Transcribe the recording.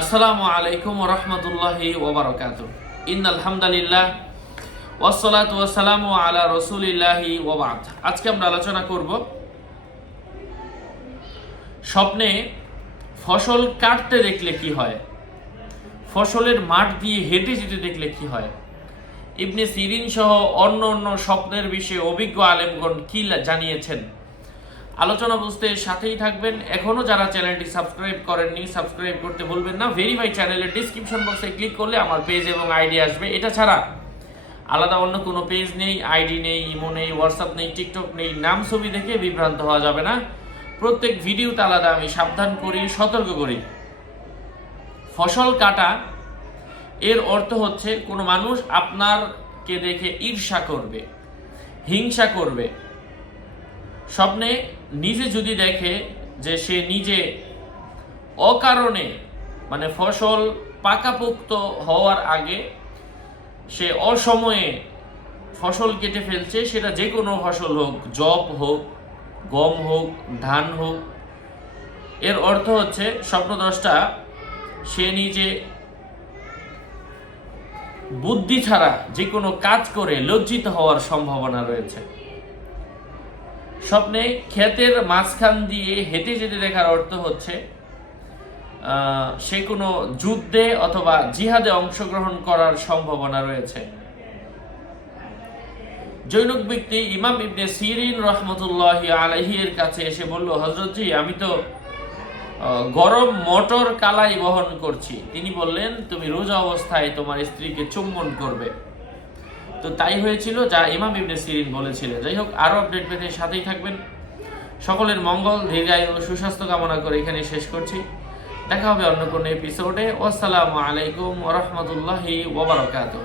আসসালামু আলাইকুম ওয়া রাহমাতুল্লাহি ওয়া বারাকাতুহু। ইন্নাল হামদালিল্লাহ ওয়াসসালাতু ওয়াসসালামু আলা রাসূলিল্লাহি ওয়া বা'দ। আজকে আমরা আলোচনা করব স্বপ্নে ফসল কাটতে দেখলে কি হয়, ফসলের মাঠ দিয়ে হেঁটে যেতে দেখলে কি হয়। ইবনে সিরিন সহ অন্য স্বপ্নের বিষয়ে অভিজ্ঞ আলেমগণ কি জানিয়েছেন, আলোচনা বুঝতে সাথেই থাকবেন। এখনো যারা চ্যানেলটি সাবস্ক্রাইব করেননি সাবস্ক্রাইব করতে ভুলবেন না। ভেরিফাই চ্যানেলের ডিসক্রিপশন বক্সে ক্লিক করলে আমার পেজ এবং আইডি আসবে। এটা ছাড়া আলাদা অন্য কোনো পেজ নেই, আইডি নেই, ইমো নেই, হোয়াটসঅ্যাপ নেই, টিকটক নেই। নাম ছবি দেখে বিভ্রান্ত হওয়া যাবে না। প্রত্যেক ভিডিওতে আলাদা আমি সাবধান করি, সতর্ক করি। ফসল কাটা এর অর্থ হচ্ছে কোনো মানুষ আপনারকে দেখে ঈর্ষা করবে, হিংসা করবে। স্বপ্নে নিজে যদি দেখে যে সে নিজে অকারণে মানে ফসল পাকাপোক্ত হওয়ার আগে সে অসময়ে ফসল কেটে ফেলছে, সেটা যে কোনো ফসল হোক, যব হোক, গম হোক, ধান হোক, এর অর্থ হচ্ছে স্বপ্নদ্রষ্টা সে নিজে বুদ্ধি ছাড়া যে কোনো কাজ করে লজ্জিত হওয়ার সম্ভাবনা রয়েছে। স্বপ্নে ক্ষেতের মাঝখান দিয়ে হেঁটে যেতে দেখার অর্থ হচ্ছে সে কোনো যুদ্ধে অথবা জিহাদে অংশগ্রহণ করার সম্ভাবনা রয়েছে। জৈনক ব্যক্তি ইমাম ইবনে সিরিন রহমতুল্লাহি আলাইহি এর কাছে এসে বলল, হযরতজি আমি তো গরম মটর কালাই বহন করছি। তিনি বললেন, তুমি রোজা অবস্থায় তোমার স্ত্রীকে চুম্বন করবে। তো তাই হয়েছিল যা ইমাম ইবনে সিরিন বলেছিলেন। যাই হোক, আরো আপডেট পেতে সাথেই থাকবেন। সকলের মঙ্গল, দীর্ঘায়ু ও সুস্বাস্থ্য কামনা করে এখানে শেষ করছি। দেখা হবে অন্য কোনো এপিসোডে। আসসালামু আলাইকুম ওয়া রাহমাতুল্লাহি ওয়া বারাকাতুহু।